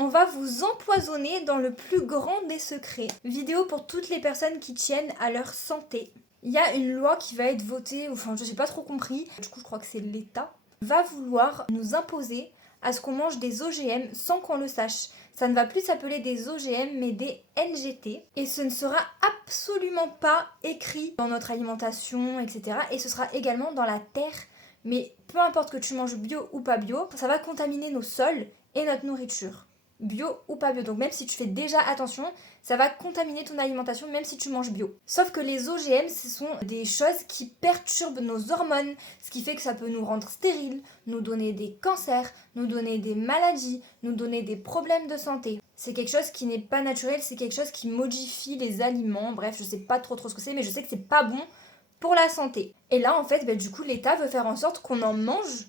On va vous empoisonner dans le plus grand des secrets. Vidéo pour toutes les personnes qui tiennent à leur santé. Il y a une loi qui va être votée, enfin je n'ai pas trop compris, du coup je crois que c'est l'État, va vouloir nous imposer à ce qu'on mange des OGM sans qu'on le sache. Ça ne va plus s'appeler des OGM mais des NGT. Et ce ne sera absolument pas écrit dans notre alimentation, etc. Et ce sera également dans la terre. Mais peu importe que tu manges bio ou pas bio, ça va contaminer nos sols et notre nourriture. Bio ou pas bio. Donc même si tu fais déjà attention, ça va contaminer ton alimentation même si tu manges bio. Sauf que les OGM, ce sont des choses qui perturbent nos hormones, ce qui fait que ça peut nous rendre stériles, nous donner des cancers, nous donner des maladies, nous donner des problèmes de santé. C'est quelque chose qui n'est pas naturel, c'est quelque chose qui modifie les aliments. Bref, je sais pas trop ce que c'est, mais je sais que c'est pas bon pour la santé. Et là, en fait, du coup, l'État veut faire en sorte qu'on en mange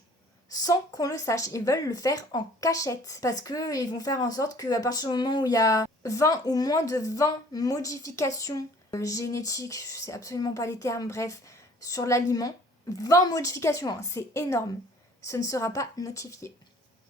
sans qu'on le sache. Ils veulent le faire en cachette. Parce qu'ils vont faire en sorte qu'à partir du moment où il y a 20 ou moins de 20 modifications génétiques, je sais absolument pas les termes, bref, sur l'aliment, 20 modifications, hein, c'est énorme. Ce ne sera pas notifié.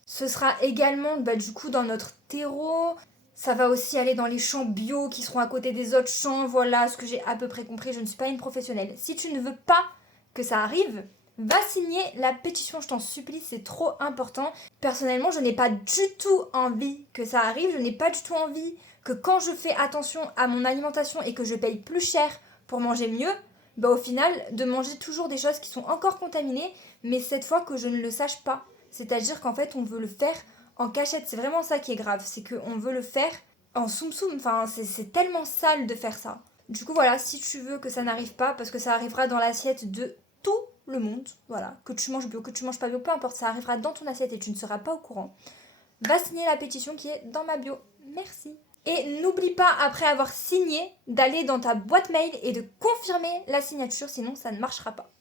Ce sera également, du coup, dans notre terreau. Ça va aussi aller dans les champs bio qui seront à côté des autres champs. Voilà ce que j'ai à peu près compris. Je ne suis pas une professionnelle. Si tu ne veux pas que ça arrive, va signer la pétition, je t'en supplie, c'est trop important. Personnellement, je n'ai pas du tout envie que ça arrive. Je n'ai pas du tout envie que quand je fais attention à mon alimentation et que je paye plus cher pour manger mieux, au final, de manger toujours des choses qui sont encore contaminées, mais cette fois que je ne le sache pas. C'est-à-dire qu'en fait, on veut le faire en cachette. C'est vraiment ça qui est grave. C'est qu'on veut le faire en soum-soum. Enfin, c'est tellement sale de faire ça. Du coup, voilà, si tu veux que ça n'arrive pas, parce que ça arrivera dans l'assiette de tout le monde, voilà, que tu manges bio, que tu manges pas bio, peu importe, ça arrivera dans ton assiette et tu ne seras pas au courant, va signer la pétition qui est dans ma bio. Merci. Et n'oublie pas, après avoir signé, d'aller dans ta boîte mail et de confirmer la signature, sinon ça ne marchera pas.